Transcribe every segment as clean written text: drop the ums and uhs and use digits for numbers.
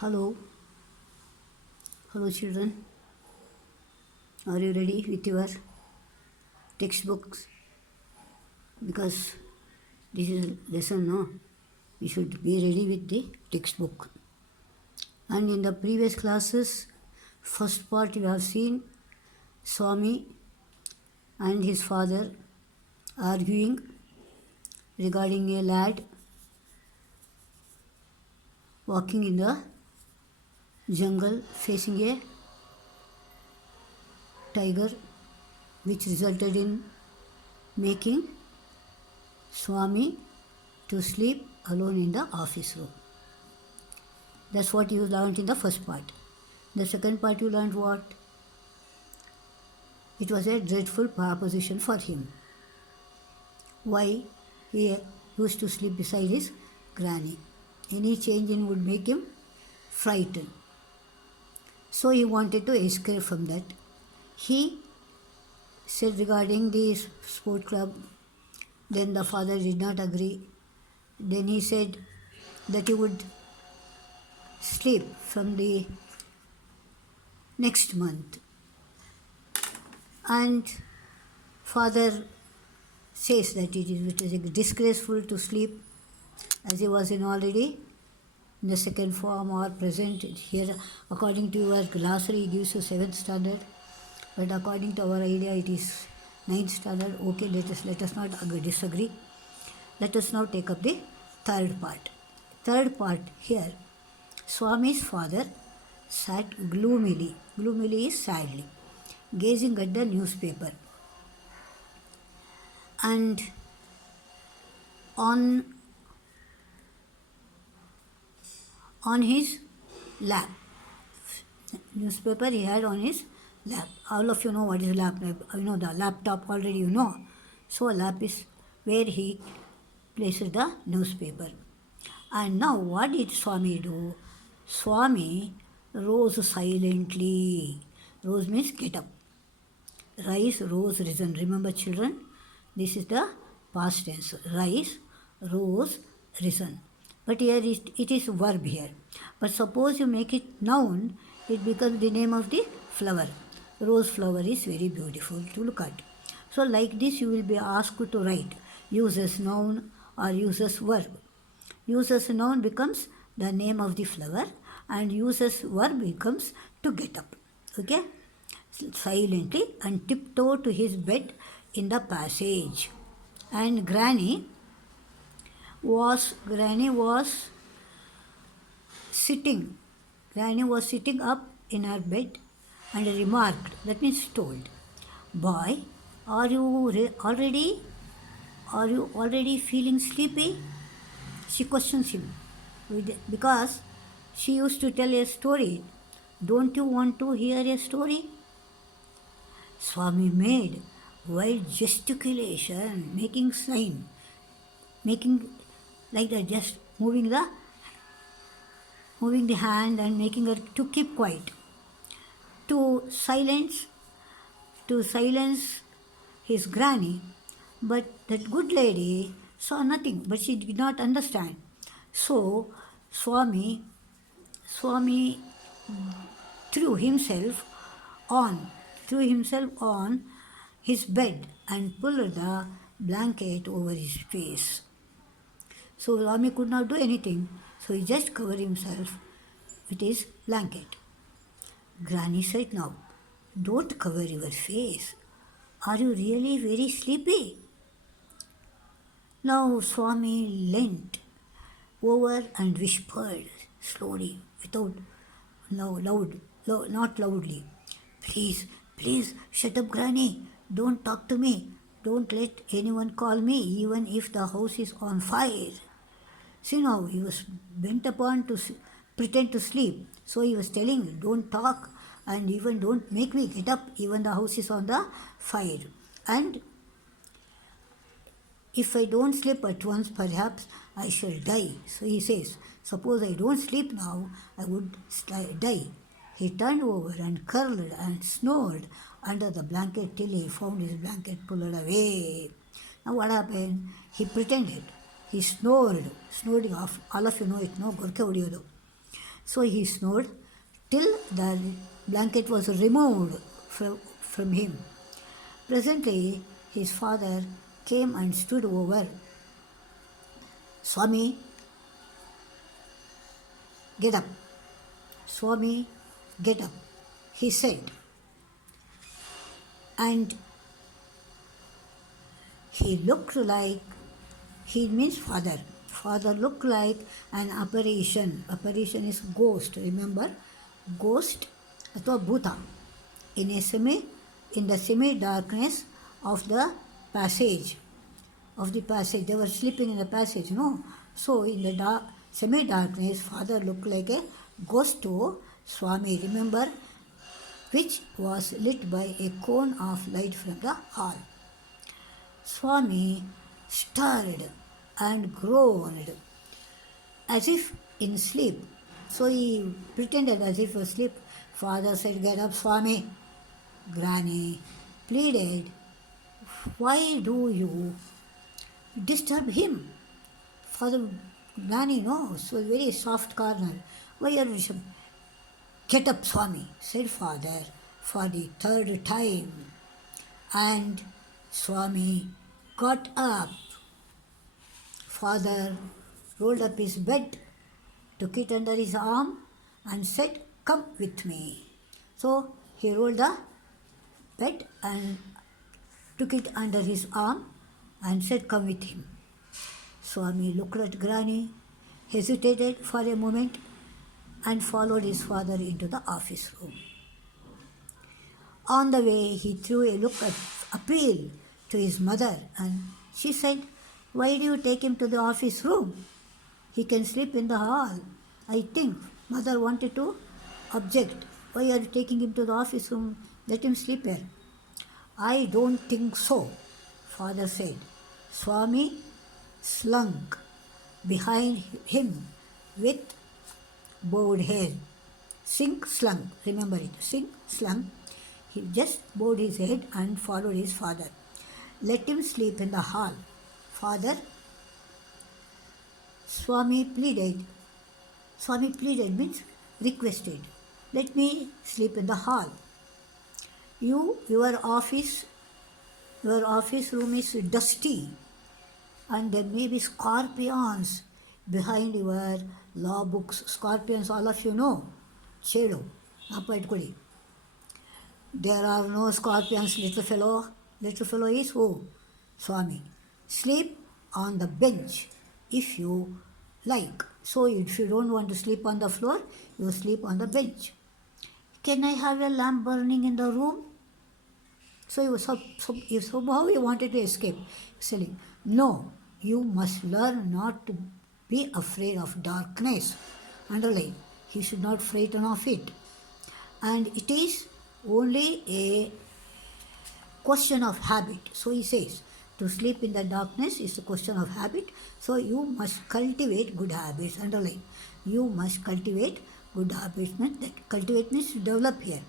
Hello, hello children. Are you ready with your textbooks? Because this is lesson, no? You should be ready with the textbook. And in the previous classes, first part you have seen Swami and his father arguing regarding a lad walking in the jungle facing a tiger, which resulted in making Swami to sleep alone in the office room. That's what you learned in the first part. The second part you learned what? It was a dreadful proposition for him. Why? He used to sleep beside his granny. Any change in would make him frightened. So he wanted to escape from that. He said regarding the sport club, then the father did not agree. Then he said that he would sleep from the next month. And father says that it is disgraceful to sleep as he was in already in the second form or present here. According to your glossary, it gives you 7th standard, but according to our idea, it is 9th standard. Okay, let us not disagree. Let us now take up the third part. Third part here, Swami's father sat gloomily is sadly, gazing at the newspaper. And on his lap, newspaper he had on his lap. All of you know what is lap. You know the laptop already, you know. So a lap is where he places the newspaper. And now what did Swami do? Swami rose silently. Rose means get up. Rise, rose, risen. Remember children, this is the past tense. Rise, rose, risen. But here it is verb here. But suppose you make it noun, it becomes the name of the flower. Rose flower is very beautiful to look at. So like this you will be asked to write. Use as noun or use as verb. Use as noun becomes the name of the flower and use as verb becomes to get up. Okay? Silently and tiptoe to his bed in the passage. And Granny was sitting. Granny was sitting up in her bed and remarked, that means told, "Boy, are you already feeling sleepy?" She questions him because she used to tell a story. Don't you want to hear a story? Swami made wild gesticulation, making sign, making like that, just moving the hand and making her to keep quiet, to silence his granny. But that good lady saw nothing, but she did not understand. So Swami threw himself on his bed and pulled the blanket over his face. So Swami could not do anything, so he just covered himself with his blanket. Granny said, "Now, don't cover your face. Are you really very sleepy?" Now Swami leant over and whispered slowly, not loudly, Please, shut up, Granny. Don't talk to me. Don't let anyone call me, even if the house is on fire." See now, he was bent upon to pretend to sleep. So he was telling, don't talk and even don't make me get up, even the house is on the fire. And if I don't sleep at once, perhaps I shall die. So he says, suppose I don't sleep now, I would die. He turned over and curled and snored under the blanket till he found his blanket pulled away. Now what happened? He pretended. He snoring off. All of you know it, no? Gorke ಹೊಡಿಯೋದು. So he snored till the blanket was removed from him. Presently, his father came and stood over. Swami, get up. Swami, get up, he said. And he looked like, he means father. Father looked like an apparition. Apparition is ghost, remember? Ghost athwa bhuta. In the semi-darkness of the passage. They were sleeping in the passage, no? So in the semi-darkness, father looked like a ghost to Swami, remember, which was lit by a cone of light from the hall. Swami stirred and groaned as if in sleep. So he pretended as if asleep. Father said, "Get up, Swami." Granny pleaded, "Why do you disturb him?" Father, Granny, no, so very soft corner. "Why are you disturbing?" "Get up, Swami," said father for the third time. And Swami got up. Father rolled up his bed, took it under his arm and said, "Come with me." So he rolled the bed and took it under his arm and said, "Come with him." Swami looked at Granny, hesitated for a moment and followed his father into the office room. On the way, he threw a look of appeal to his mother and she said, "Why do you take him to the office room? He can sleep in the hall." I think mother wanted to object. "Why are you taking him to the office room? Let him sleep here." "I don't think so," father said. Swami slunk behind him with bowed head. Slunk, remember it, slunk. He just bowed his head and followed his father. "Let him sleep in the hall, father," Swami pleaded. Swami pleaded means requested. "Let me sleep in the hall. Your office room is dusty and there may be scorpions behind your law books." Scorpions, all of you know. Chedu, Appa. "There are no scorpions, little fellow." Little fellow is who? Swami. "Sleep on the bench if you like." So if you don't want to sleep on the floor, you sleep on the bench. "Can I have a lamp burning in the room?" So somehow he wanted to escape. Saying, "No, you must learn not to be afraid of darkness." Underline, he should not frighten of it. And it is only a question of habit. So he says, to sleep in the darkness is a question of habit. So you must cultivate good habits. Underline, you must cultivate good habits. Cultivate means develop here.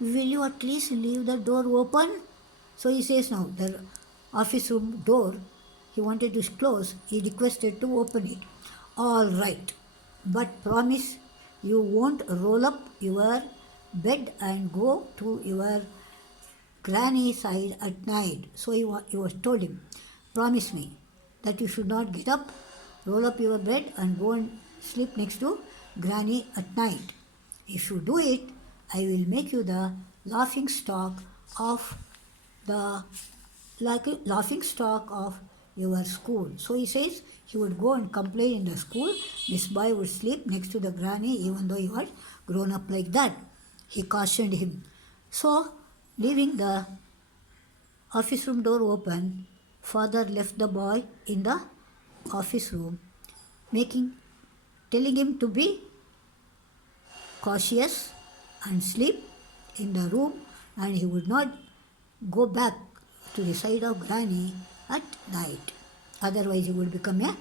"Will you at least leave the door open?" So he says now, the office room door, he wanted to close, he requested to open it. "All right, but promise you won't roll up your bed and go to your granny's side at night." So he was told him, "Promise me that you should not get up, roll up your bed and go and sleep next to granny at night. If you do it, I will make you the laughing stock of your school." So he says he would go and complain in the school. This boy would sleep next to the granny even though he was grown up like that. He cautioned him. So, leaving the office room door open, father left the boy in the office room, telling him to be cautious and sleep in the room, and he would not go back to the side of granny at night. Otherwise he would become a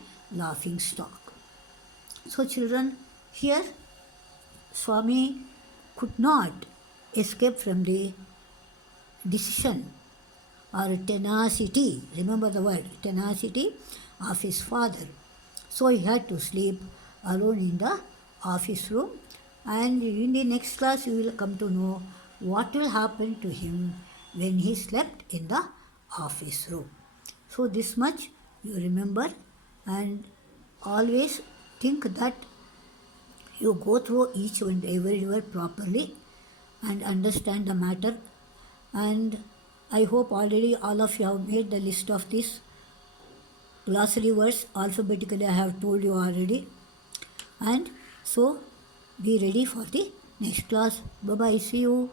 laughing stock. So children, here Swami could not escape from the decision or tenacity, remember the word, tenacity of his father. So he had to sleep alone in the office room, and in the next class you will come to know what will happen to him when he slept in the office room. So this much you remember, and always think that you go through each and every word properly and understand the matter. And I hope already all of you have made the list of this glossary words alphabetically. I have told you already. And so be ready for the next class. Bye bye. See you.